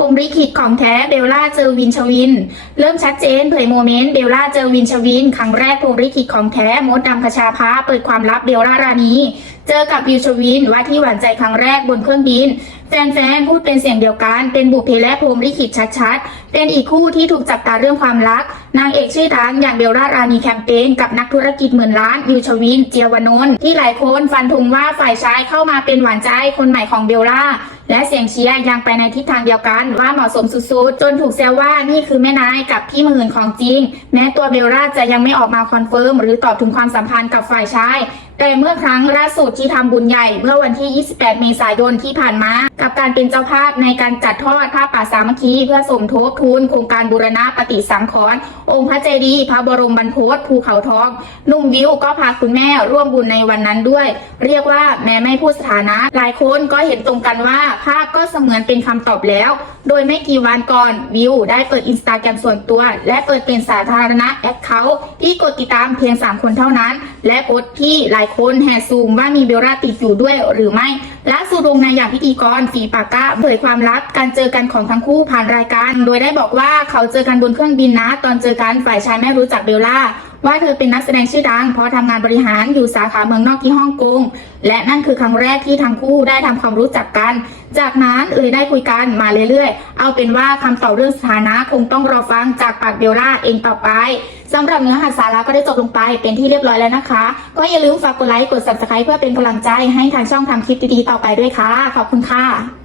พรหมลิขิตของแท้เบลล่าเจอวินชวิน เริ่มชัดเจนเผยโมเมนต์เบลล่าเจอวินชวิน ครั้งแรกพรหมลิขิตของแท้มดดำคชาภาเปิดความลับเบลล่ารานีเจอกับวิวชวินว่าที่หวานใจครั้งแรกบนเครื่องบิน แฟนๆพูดเป็นเสียงเดียวกันเป็นบุพเพและพรมลิขิตชัดๆ เป็นอีกคู่ที่ถูกจับตาเรื่องความรัก นางเอกชื่อดังอย่างเบลล่ารานีแคมเปญกับนักธุรกิจหมื่นล้านยูชวิน เจียวนนท์ที่หลายคนฟันธงว่าฝ่ายชายเข้ามาเป็นหวานใจคนใหม่ของเบลล่า และเสียงเชียร์ยังไปในทิศทางเดียวกันว่าเหมาะสมสุดๆ จนถูกแซวว่านี่คือแม่นายกับพี่หมื่นของจริง แม้ตัวเบลล่าจะยังไม่ออกมาคอนเฟิร์มหรือตอบถึงความสัมพันธ์กับฝ่ายชายแต่เมื่อครั้งล่าสุดที่ทำบุญใหญ่ เมื่อวันที่ 28 เมษายนที่ผ่านมา กับการเป็นเจ้าภาพในการจัดทอดผ้าป่าสามัคคี เพื่อสมทบทุนโครงการบูรณะปฏิสังขรณ์องค์พระเจดีย์พระบรมบรรพตภูเขาทองนุ่มวิวก็พาคุณแม่ร่วมบุญในวันนั้นด้วย เรียกว่าแม้ไม่พูดสถานะ หลายคนก็เห็นตรงกันว่าภาพก็เสมือนเป็นคำตอบแล้ว โดยไม่กี่วันก่อนวิวได้เปิดอินสตาแกรมส่วนตัว และเปิดเป็นสาธารณะแอคเคาท์ที่กดติดตามเพียง 3 คนเท่านั้น และโพสที่หลายคนแห่ซูมว่ามีเบลล่าติดอยู่ด้วยหรือไม่ล่าสุดลงในอย่างพิธีกรฝีปากกาเผยความลับการเจอกันของทั้งคู่ผ่านรายการ โดยได้บอกว่าเขาเจอกันบนเครื่องบินนะ ตอนเจอกันฝ่ายชายไม่รู้จักเบลล่า ว่าเธอเป็นนักแสดงชื่อดัง เพราะทำงานบริหารอยู่สาขาเมืองนอกที่ฮ่องกง และนั่นคือครั้งแรกที่ทั้งคู่ได้ทำความรู้จักกัน จากนั้นเอยได้คุยกันมาเรื่อยๆ เอาเป็นว่าคำตอบเรื่องสถานะคงต้องรอฟังจากปากเบลล่าเองต่อไปสำหรับเนื้อหาสาระก็ได้จบลงไปเป็นที่เรียบร้อยแล้วนะคะ ก็อย่าลืมฝากกดไลค์กด subscribe เพื่อเป็นกำลังใจให้ทางช่องทำคลิปดีๆต่อไปด้วยค่ะ ขอบคุณค่ะ